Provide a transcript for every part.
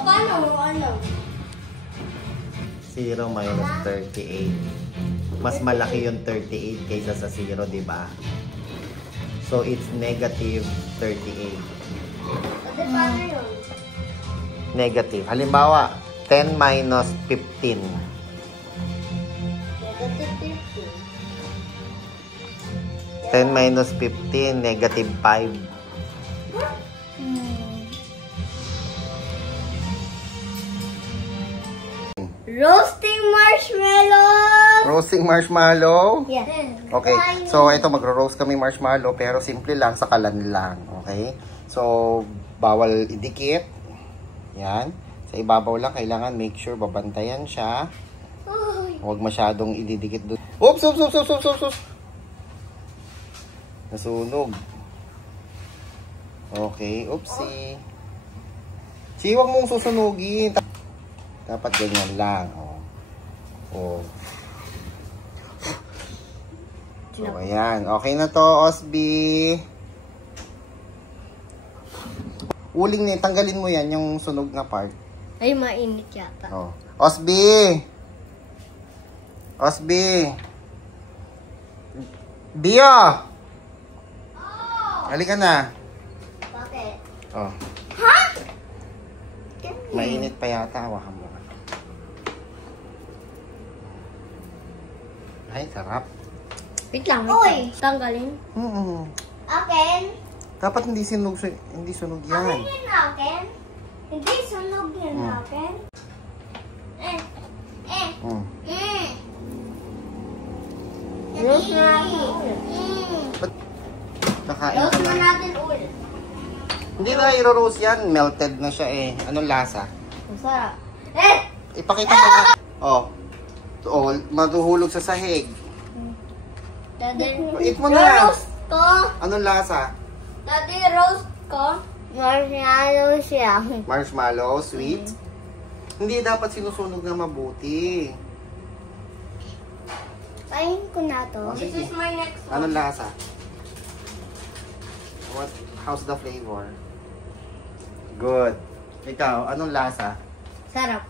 Paano? 0 minus 38. Mas malaki yung 38 kaysa sa 0, di ba? So, it's negative 38. Paano yun? Negative. Halimbawa, 10 minus 15. Negative 10 minus 15, negative 5. Roasting marshmallow! Roasting marshmallow? Yes. Okay, so ito magro-roast kami marshmallow pero simple lang, sa kalan lang. Okay? So, bawal idikit. Yan. Sa ibabaw lang, kailangan make sure babantayan siya. Huwag masyadong ididikit doon. Oops! Nasunog. Okay, oopsie. Huwag mong susunugin. Dapat ganyan lang. Oh. So, ayan. Okay na to, Osby. Uling na, tanggalin mo yan, yung sunog na part. Ay, mainit yata. Oh. Osby! Bio! Halika na. Bakit? Oh. Ha? Mainit pa yata. Hawakan mo. Ay, sarap. Wait lang. Uy! Tanggalin. Akin? Dapat hindi sunog yan. Akin yun akin? Hindi sunog yun akin? Roast na natin ulit. Nakain Roast ka na na. natin ulit. Hindi na i-roast yan. Melted na siya eh. Anong lasa? Masarap. Ipakita mo nga. Oh. Oh, maduhulog sa sahig. Daddy, Eat mo na. roast ko. Anong lasa? Daddy, roast ko. Marshmallow siya. Marshmallow, sweet. Hindi dapat sinusunog na mabuti. Kain ko na to. Oh, This sige. is my next one. Anong lasa? How's the flavor? Good. Ikaw, anong lasa? Sarap.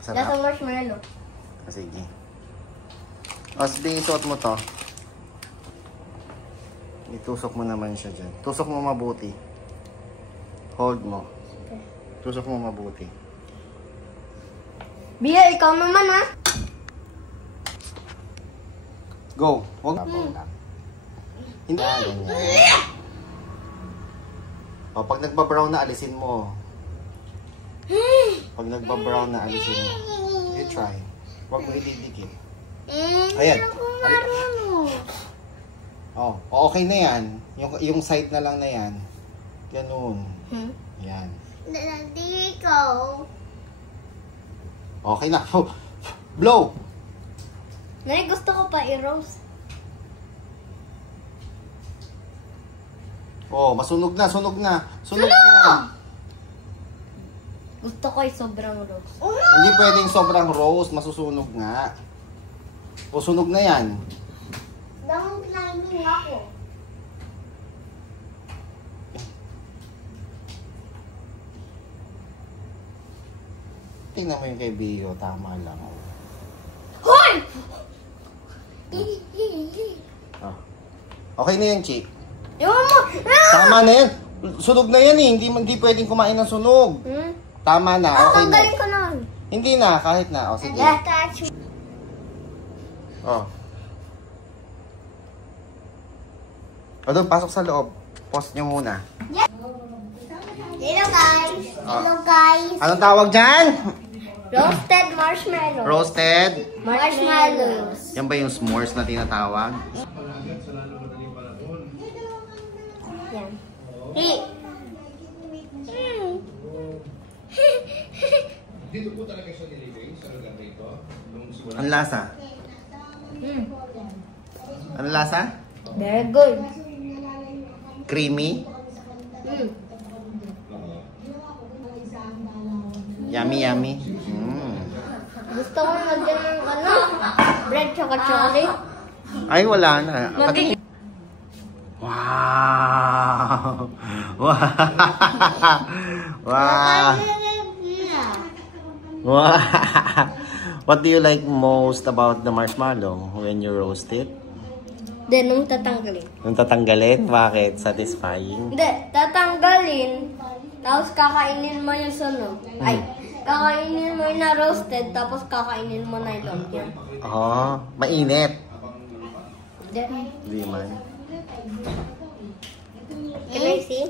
Sarap. Lasa marshmallow. Sige. Osby, isuot mo to. Itusok mo naman siya dyan. Tusok mo mabuti. Hold mo. Okay. Tusok mo mabuti. Bia, ikaw naman ha. Go. Huwag lang. Hindi. Ganyan. O, pag nagba-brown na, alisin mo. Pag nagba-brown na, alisin mo. You try. Huwag mo ididikit. Ayan. Oh, okay na yan. Yung side na lang na yan. Ganun. Yan. Daddy ko. Okay na. Blow! Nay, gusto ko pa i-roast. Oh, masunog na, sunog na. Sunog na. Gusto ko ay sobrang roast. Hindi pwedeng sobrang roast, masusunog nga. O, sunog na yan. Dahon climbing ako. Tingnan mo yung kay Bio, tama lang. Hoy! Oh. Okay na yan, Chi. Ewan mo! Tama na yan. Sunog na yan eh. Hindi pwedeng kumain ng sunog. Tama na, okay na. Tanggalin ko nun. Hindi na, kahit na. O, sige. Oh. O, doon, pasok sa loob. Pause nyo muna. Hello guys! Hello guys! Anong tawag dyan? Roasted marshmallow. Roasted? Marshmallows. Yan ba yung s'mores na tinatawag? Yan. Hey! Dito po talaga siya nilagay sa lugar na ito. Ang lasa? Ang lasa? Very good. Creamy? Yummy, yummy. Gusto ko magyan ng bread tsaka chocolate. Ay, wala na. Wow! Wow! Wow! What do you like most about the marshmallow when you roast it? Then, nung tatanggalin. Nung tatanggalin? Bakit? Satisfying? Hindi, tatanggalin. Tapos kakainin mo yung sunog. Ay, kakainin mo yung na-roasted. Tapos kakainin mo na yung log niya. Oh, mainit. Hindi. Di man. Can I see?